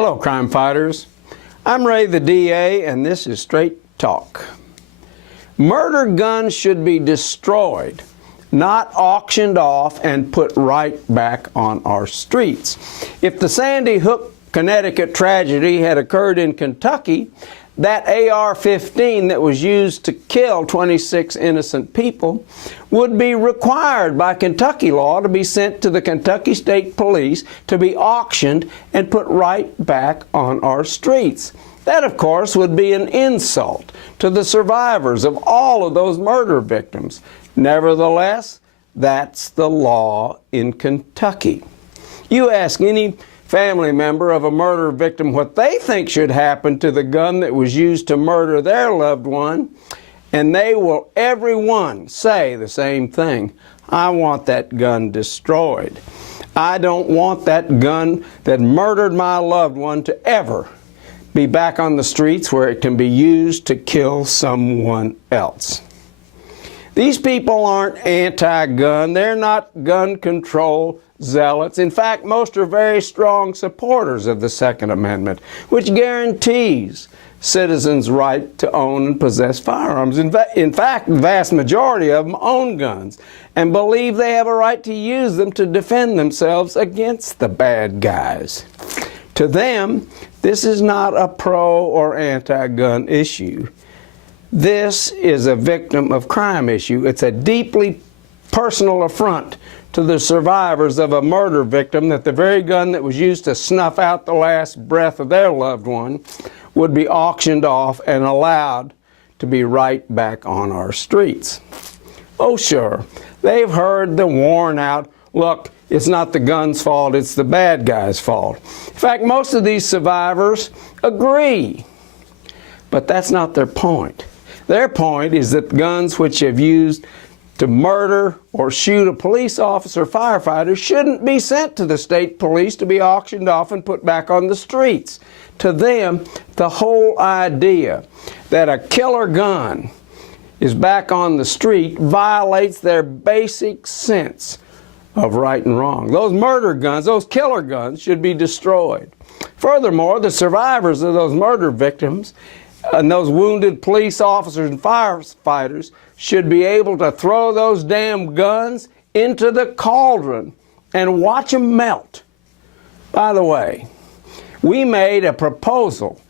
Hello, crime fighters. I'm Ray the DA, and this is Straight Talk. Murder guns should be destroyed, not auctioned off and put right back on our streets. If the Sandy Hook, Connecticut tragedy had occurred in Kentucky, that AR-15 that was used to kill 26 innocent people would be required by Kentucky law to be sent to the Kentucky State Police to be auctioned and put right back on our streets. That, of course, would be an insult to the survivors of all of those murder victims. Nevertheless, that's the law in Kentucky. You ask any family member of a murder victim what they think should happen to the gun that was used to murder their loved one, and they will, everyone, say the same thing. I want that gun destroyed. I don't want that gun that murdered my loved one to ever be back on the streets where it can be used to kill someone else. These people aren't anti-gun. They're not gun control zealots. In fact, most are very strong supporters of the Second Amendment, which guarantees citizens' right to own and possess firearms. In fact, the vast majority of them own guns and believe they have a right to use them to defend themselves against the bad guys. To them, this is not a pro or anti-gun issue. This is a victim of crime issue. It's a deeply personal affront to the survivors of a murder victim that the very gun that was used to snuff out the last breath of their loved one would be auctioned off and allowed to be right back on our streets. Oh, sure, they've heard the worn out, look, it's not the gun's fault, it's the bad guy's fault. In fact, most of these survivors agree, but that's not their point. Their point is that guns which have used to murder or shoot a police officer or firefighter shouldn't be sent to the state police to be auctioned off and put back on the streets. To them, the whole idea that a killer gun is back on the street violates their basic sense of right and wrong. Those murder guns, those killer guns, should be destroyed. Furthermore, the survivors of those murder victims and those wounded police officers and firefighters should be able to throw those damn guns into the cauldron and watch them melt. By the way, we made a proposal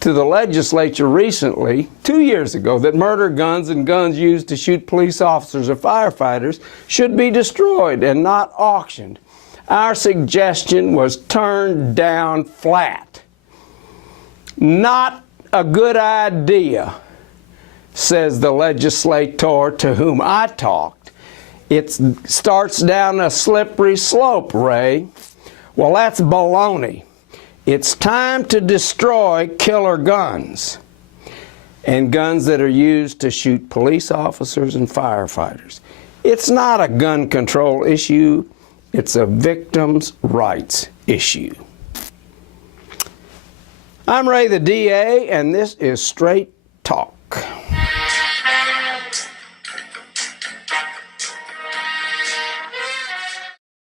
to the legislature recently, 2 years ago, that murder guns and guns used to shoot police officers or firefighters should be destroyed and not auctioned. Our suggestion was turned down flat. Not a good idea, says the legislator to whom I talked. It starts down a slippery slope, Ray. Well, that's baloney. It's time to destroy killer guns and guns that are used to shoot police officers and firefighters. It's not a gun control issue. It's a victims' rights issue. I'm Ray the DA, and this is Straight Talk.